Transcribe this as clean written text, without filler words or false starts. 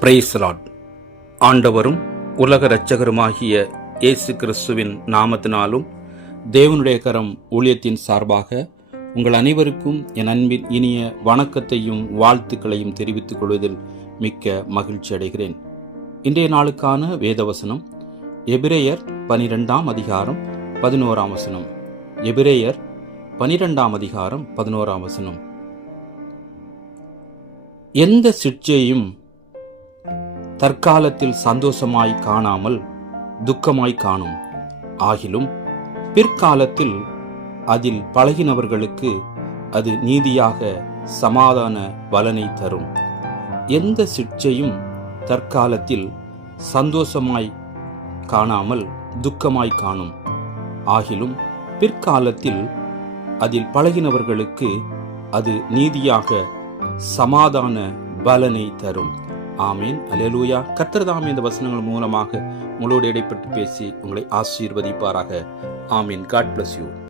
Praise the Lord. ஆண்டவரும் உலக இரட்சகருமாகிய இயேசு கிறிஸ்துவின் நாமத்தினாலும் தேவனுடைய கரம் ஊழியத்தின் சார்பாக உங்கள் அனைவருக்கும் என் அன்பின் இனிய வணக்கத்தையும் வாழ்த்துக்களையும் தெரிவித்துக் கொள்வதில் மிக்க மகிழ்ச்சி அடைகிறேன். இன்றைய நாளுக்கான வேதவசனம் எபிரேயர் 12 அதிகாரம் 11 வசனம். எபிரேயர் 12 அதிகாரம் 11 வசனம். எந்த சிற்சையும் தற்காலத்தில் சந்தோஷமாய் காணாமல் துக்கமாய் காணும். ஆகிலும் பிற்காலத்தில் அதில் பழகினவர்களுக்கு அது நீதியாக சமாதான பலனை தரும். எந்த சிற்சையும் தற்காலத்தில் சந்தோஷமாய் காணாமல் துக்கமாய் காணும். ஆகிலும் பிற்காலத்தில் அதில் பழகினவர்களுக்கு அது நீதியாக சமாதான பலனை தரும். ஆமீன். அல்லேலூயா. கர்த்தர் தாமே இந்த வசனங்கள் மூலமாக உங்களோடு இடைப்பட்டு பேசி உங்களை ஆசீர்வதிப்பாராக. ஆமீன். God bless you.